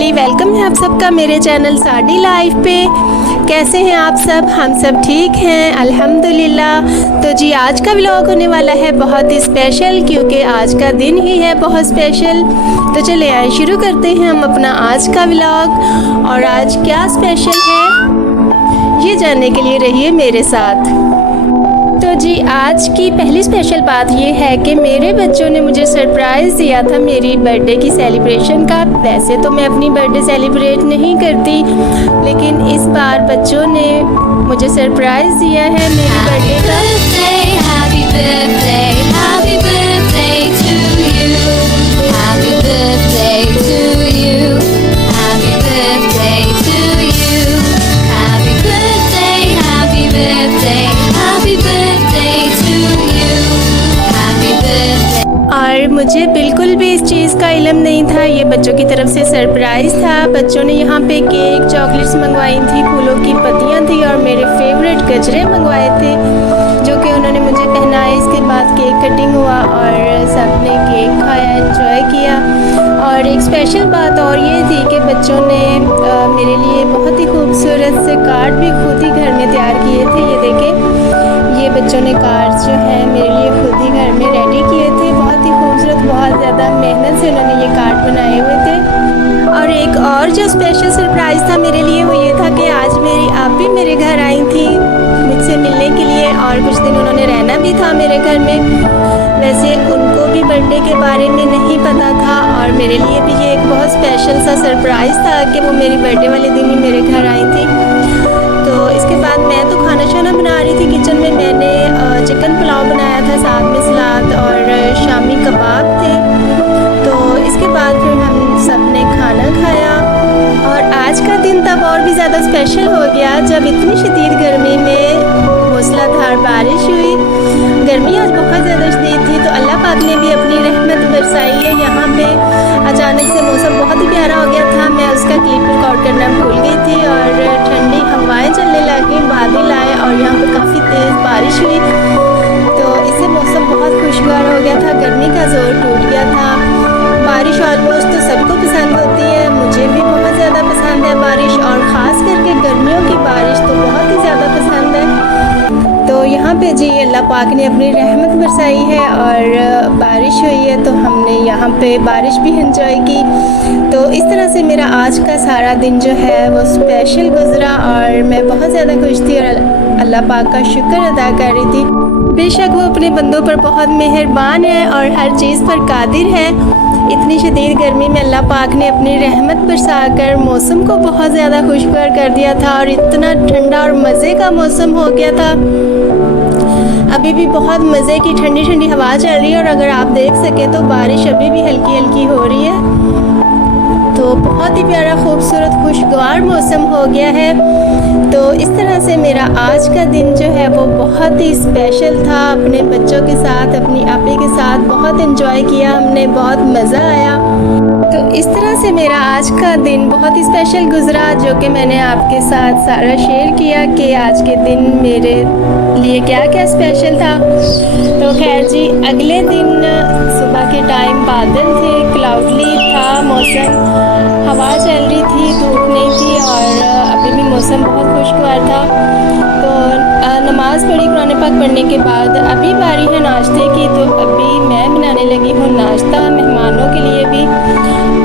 Family, welcome है आप सबका मेरे चैनल साडी लाइफ पे। कैसे हैं आप सब? हम सब ठीक हैं अल्हम्दुलिल्लाह। तो जी आज का व्लॉग होने वाला है बहुत ही स्पेशल, क्योंकि आज का दिन ही है बहुत स्पेशल। तो चले आए शुरू करते हैं हम अपना आज का व्लॉग। और आज क्या स्पेशल है ये जानने के लिए रहिए मेरे साथ। तो जी आज की पहली स्पेशल बात ये है कि मेरे बच्चों ने मुझे सरप्राइज़ दिया था मेरी बर्थडे की सेलिब्रेशन का। वैसे तो मैं अपनी बर्थडे सेलिब्रेट नहीं करती, लेकिन इस बार बच्चों ने मुझे सरप्राइज़ दिया है मेरी बर्थडे का। Happy birthday, happy birthday to you. Happy birthday to you. Happy birthday to you. Happy birthday, happy birthday, happy birthday to you. Happy birthday. और मुझे बिल्कुल भी इस चीज़ का इल्म नहीं था, ये बच्चों की तरफ से सरप्राइज़ था। बच्चों ने यहाँ पे केक, चॉकलेट्स मंगवाई थी, फूलों की पत्तियाँ थी और मेरे फेवरेट गजरे मंगवाए थे, जो कि उन्होंने मुझे पहनाए। इसके बाद केक कटिंग हुआ और सबने केक खाया, एंजॉय किया। और एक स्पेशल बात और ये थी कि बच्चों ने मेरे लिए बहुत ही खूबसूरत से कार्ड भी खुद ही घर में तैयार किए थे। ये देखें, ये बच्चों ने कार्ड जो है मेरे लिए खुद ही घर में रेडी किए थे। बहुत ही खूबसूरत, बहुत ज़्यादा मेहनत से उन्होंने ये कार्ड बनाए हुए थे। और एक और जो स्पेशल सरप्राइज़ था मेरे लिए वो ये था कि आज मेरी आप भी मेरे घर आई थी मुझसे मिलने के लिए, और कुछ दिन उन्होंने रहना भी था मेरे घर में। वैसे उनको भी बर्थडे के बारे में नहीं पता था और मेरे लिए भी ये एक बहुत स्पेशल सा सरप्राइज़ था कि वो मेरी बर्थडे वाले दिन ही मेरे घर आई थी। तो इसके बाद मैं तो खाना शाना बना रही थी किचन में। मैंने चिकन पुलाव बनाया था, साथ में सलाद और शामी कबाब थे। तो इसके बाद फिर हम सब ने खाना खाया। और आज का दिन तब और भी ज़्यादा स्पेशल हो गया जब इतनी शदीद गर्मी में मूसलाधार बारिश हुई। गर्मी आज बहुत ज़्यादा शदीद थी, तो अल्लाह पाक ने भी अपनी रहमत बरसाई है। यहाँ पे अचानक से मौसम बहुत ही प्यारा हो गया था। मैं उसका क्लिप रिकॉर्ड करना भूल गई थी और ठंडी हवाएं चलने लगी, बादल आए और यहाँ पे काफ़ी तेज़ बारिश हुई। तो इससे मौसम बहुत खुशगवार हो गया था, गर्मी का जोर टूट गया था। बारिश ऑलमोस्ट तो सबको पसंद होती है, मुझे भी बहुत ज़्यादा पसंद है बारिश, और ख़ास करके गर्मियों की बारिश तो बहुत ही ज़्यादा पसंद है। तो यहाँ पे जी अल्लाह पाक ने अपनी रहमत बरसाई है और बारिश हुई है, तो हमने यहाँ पे बारिश भी एंजॉय की। तो इस तरह से मेरा आज का सारा दिन जो है वो स्पेशल गुज़रा और मैं बहुत ज़्यादा खुश थी और अल्लाह पाक का शुक्र अदा कर रही थी। बेशक वो अपने बंदों पर बहुत मेहरबान है और हर चीज़ पर कादिर है। इतनी शदीद गर्मी में अल्लाह पाक ने अपनी रहमत बरसाकर मौसम को बहुत ज़्यादा खुशगवार कर दिया था और इतना ठंडा और मज़े का मौसम हो गया था। अभी भी बहुत मज़े की ठंडी ठंडी हवा चल रही है और अगर आप देख सकें तो बारिश अभी भी हल्की हल्की हो रही है। तो बहुत ही प्यारा, खूबसूरत, खुशगवार मौसम हो गया है। तो इस तरह से मेरा आज का दिन जो है वो बहुत ही स्पेशल था। अपने बच्चों के साथ, अपनी आपी के साथ बहुत एंजॉय किया हमने, बहुत मज़ा आया। तो इस तरह से मेरा आज का दिन बहुत ही स्पेशल गुज़रा, जो कि मैंने आपके साथ सारा शेयर किया कि आज के दिन मेरे लिए क्या क्या स्पेशल था। तो खैर जी, अगले दिन सुबह के टाइम बादल थे, क्लाउडली था मौसम, हवा चल रही थी, धूप नहीं थी और अभी भी मौसम बहुत खुशगवार था। तो नमाज़ पढ़ी कुरान पाक पढ़ने के बाद अभी बारी है नाश्ते की। तो अभी मैं बनाने लगी हूँ नाश्ता मेहमानों के लिए भी।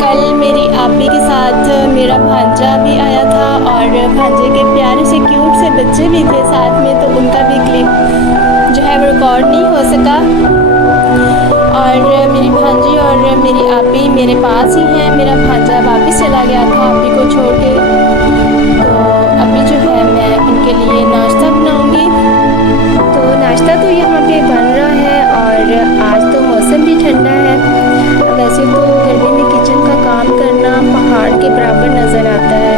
कल मेरी आपी के साथ मेरा भांजा भी आया था और भांजे के प्यारे से क्यूट से बच्चे भी थे साथ में, तो उनका भी क्लिप जो है वो रिकॉर्ड नहीं हो सका। और मेरी भांजी और मेरी आपी मेरे पास ही हैं। मेरा भांजा वापस चला गया था आपी को छोड़ के। तो अभी जो है मैं उनके लिए नाश्ता बनाऊंगी। तो नाश्ता तो यहाँ पे बन रहा है और आज तो मौसम भी ठंडा है। वैसे तो गर्मी में किचन का काम करना पहाड़ के बराबर नज़र आता है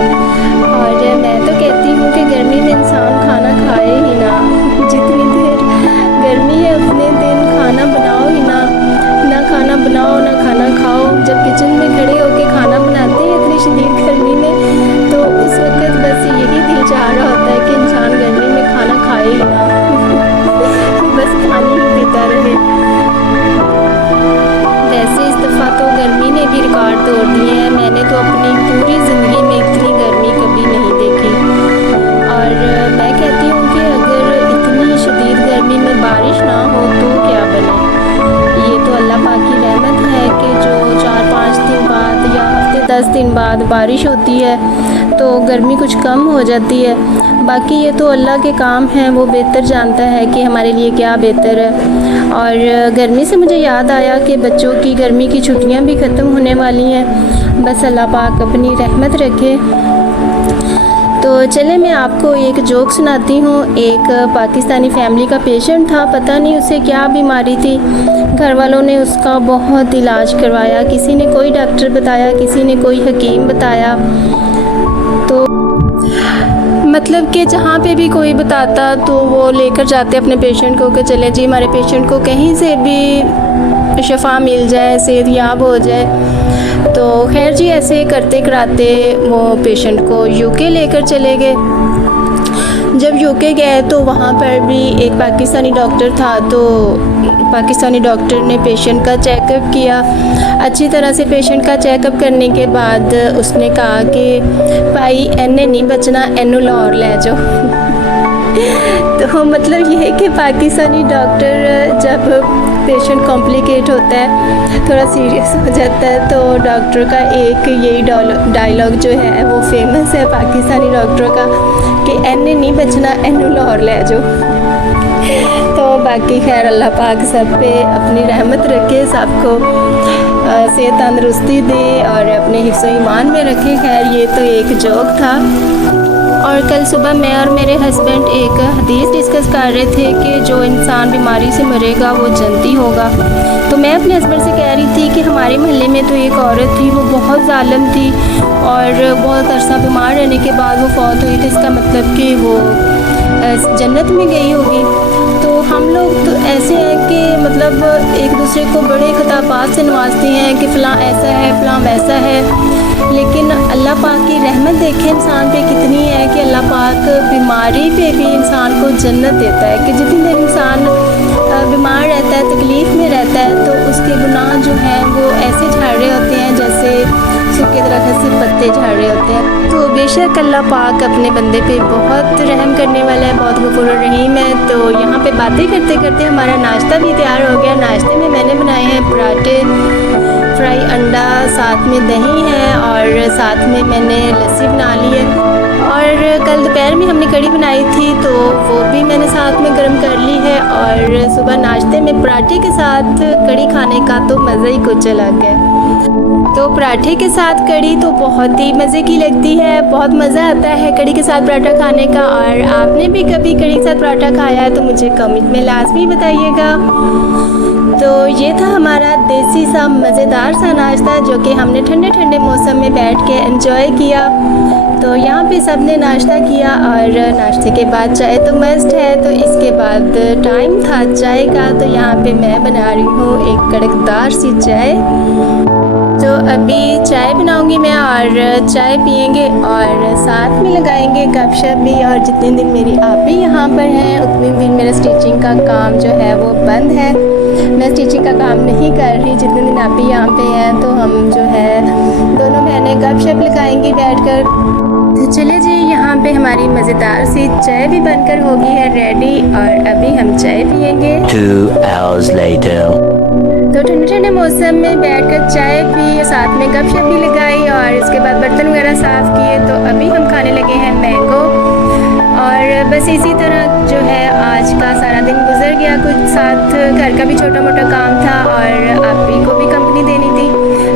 और मैं तो कहती हूँ कि गर्मी में इंसान खाना खाए ही ना। जितनी देर गर्मी है उतने दिन खाना बनाओ ही ना खाना बनाओ ना खाना खाओ। जब किचन में खड़े होके खाना बनाते हैं इतनी शदीद गर्मी में, तो उस वक्त बस यही दिल चाह रहा होता है कि इंसान गर्मी में खाना खाए ही ना बस पानी ही पीता रहे। वैसे इस दफ़ा तो गर्मी ने भी रिकॉर्ड तोड़ दिए हैं। मैंने तो अपनी पूरी ज़िंदगी में इतनी गर्मी कभी नहीं देखी। और मैं कहती हूँ कि अगर इतनी शदीद गर्मी में बारिश ना हो तो क्या बने। ये तो अल्लाह पाक की रहमत है कि जो 4-5 दिन बाद या हफ्ते 10 दिन बाद बारिश होती है तो गर्मी कुछ कम हो जाती है। बाकी ये तो अल्लाह के काम हैं, वो बेहतर जानता है कि हमारे लिए क्या बेहतर है। और गर्मी से मुझे याद आया कि बच्चों की गर्मी की छुट्टियां भी ख़त्म होने वाली हैं। बस अल्लाह पाक अपनी रहमत रखे। तो चले मैं आपको एक जोक सुनाती हूँ। एक पाकिस्तानी फैमिली का पेशेंट था, पता नहीं उसे क्या बीमारी थी। घर वालों ने उसका बहुत इलाज करवाया, किसी ने कोई डॉक्टर बताया, किसी ने कोई हकीम बताया। तो मतलब कि जहाँ पे भी कोई बताता तो वो लेकर जाते अपने पेशेंट को कि चले जी हमारे पेशेंट को कहीं से भी शफा मिल जाए, सेहतयाब हो जाए। तो खैर जी ऐसे करते कराते वो पेशेंट को यूके लेकर चले गए। जब यूके गए तो वहाँ पर भी एक पाकिस्तानी डॉक्टर था। तो पाकिस्तानी डॉक्टर ने पेशेंट का चेकअप किया। अच्छी तरह से पेशेंट का चेकअप करने के बाद उसने कहा कि भाई एने नहीं बचना, एनू लाहौर ले जाओ। तो मतलब ये है कि पाकिस्तानी डॉक्टर जब पेशेंट कॉम्प्लिकेट होता है, थोड़ा सीरियस हो जाता है, तो डॉक्टर का एक यही डायलॉग जो है वो फेमस है पाकिस्तानी डॉक्टरों का कि एने नहीं बचना, एनू लाहौर ले जाओ। तो बाकी खैर अल्लाह पाक सब पे अपनी रहमत रखे, सबको सेहत तंदरुस्ती दे और अपने हिफ्ज़ ईमान में रखे। खैर ये तो एक जोक था। और कल सुबह मैं और मेरे हस्बैंड एक हदीस डिस्कस कर रहे थे कि जो इंसान बीमारी से मरेगा वो जन्नती होगा। तो मैं अपने हस्बैंड से कह रही थी कि हमारे मोहल्ले में तो एक औरत थी, वो बहुत ज़ालिम थी और बहुत अरसा बीमार रहने के बाद वो फौत हुई थी। इसका मतलब कि वो जन्नत में गई होगी। तो हम लोग तो ऐसे हैं कि मतलब एक दूसरे को बड़े खिताबात से नवाजते हैं कि फ़लाँ ऐसा है, फ़लाँ वैसा है। लेकिन अल्लाह पाक की रहमत देखें इंसान पे कितनी है कि अल्लाह पाक बीमारी पे भी इंसान को जन्नत देता है। कि जितनी देर इंसान बीमार रहता है, तकलीफ़ में रहता है, तो उसके गुनाह जो हैं वो ऐसे झड़ रहे होते हैं जैसे सूखे दरख्त से पत्ते झड़ रहे होते हैं। तो बेशक अल्लाह पाक अपने बंदे पे बहुत रहम करने वाला है, बहुत गफूर रहीम है। तो यहाँ पे बातें करते करते हमारा नाश्ता भी तैयार हो गया। नाश्ते में मैंने बनाए हैं पराठे, फ्राई अंडा, साथ में दही है और साथ में मैंने लस्सी बना ली है। और कल दोपहर में हमने कढ़ी बनाई थी तो वो भी मैंने साथ में गर्म कर ली है। और सुबह नाश्ते में पराठे के साथ कढ़ी खाने का तो मज़ा ही कुछ अलग है। तो पराठे के साथ कढ़ी तो बहुत ही मज़े की लगती है, बहुत मज़ा आता है कढ़ी के साथ पराठा खाने का। और आपने भी कभी कढ़ी के साथ पराठा खाया है तो मुझे कमेंट में लाजमी बताइएगा। तो ये था हमारा देसी सा मज़ेदार सा नाश्ता जो कि हमने ठंडे ठंडे मौसम में बैठ के एंजॉय किया। तो यहाँ पे सब ने नाश्ता किया और नाश्ते के बाद चाय तो मस्ट है। तो इसके बाद टाइम था चाय का, तो यहाँ पे मैं बना रही हूँ एक कड़कदार सी चाय। तो अभी चाय बनाऊंगी मैं और चाय पियेंगे और साथ में लगाएंगे गपशप भी। और जितने दिन मेरी आप भी यहाँ पर हैं उतने दिन मेरा स्टिचिंग का काम जो है वो बंद है। मैं स्टिचिंग का काम नहीं कर रही जितने दिन आप भी यहाँ पे हैं। तो हम जो है दोनों बहनें गपशप लगाएंगी बैठकर। तो चले जी यहाँ पे हमारी मज़ेदार सी चाय भी बनकर होगी है रेडी और अभी हम चाय पियेंगे। 2 hours later. तो ठंडे ठंडे मौसम में बैठकर चाय पी, साथ में गपशप भी लगाई और इसके बाद बर्तन वगैरह साफ़ किए। तो अभी हम खाने लगे हैं मैंगो। और बस इसी तरह जो है आज का सारा दिन गुजर गया। कुछ साथ घर का भी छोटा मोटा काम था और आपी को भी कंपनी देनी थी।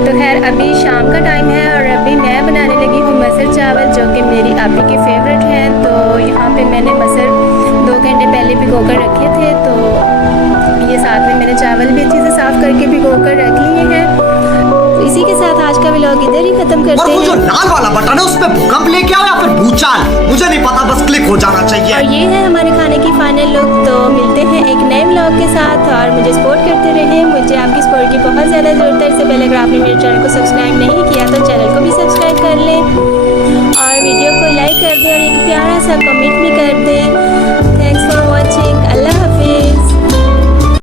तो खैर अभी शाम का टाइम है और अभी मैं बनाने लगी हूँ मसर चावल जो कि मेरी आपी के फेवरेट हैं। तो यहाँ पे मैंने मसर 2 घंटे पहले भिगो कर रखे थे। तो ये साथ में मैंने चावल भी अच्छे से साफ़ करके भिगो कर रख लिए हैं। तो इसी के साथ आज का व्लॉग इधर ही ख़त्म करते हैं। और वो जो लाल वाला बटन है उस पे भूकंप लेके आओ या फिर भूचाल, मुझे नहीं पता, बस क्लिक हो जाना चाहिए। और ये है हमारे खाने की फाइनल लुक। तो मिलते हैं एक नए व्लॉग के साथ और मुझे सपोर्ट करते रहें। मुझे आपकी सपोर्ट की बहुत ज़्यादा ज़रूरत है। इससे पहले अगर आपने मेरे चैनल को सब्सक्राइब नहीं किया तो चैनल को भी सब्सक्राइब कर लें और वीडियो को लाइक कर दें और एक प्यारा सा कमेंट भी कर दें। Thanks for watching. अल्लाह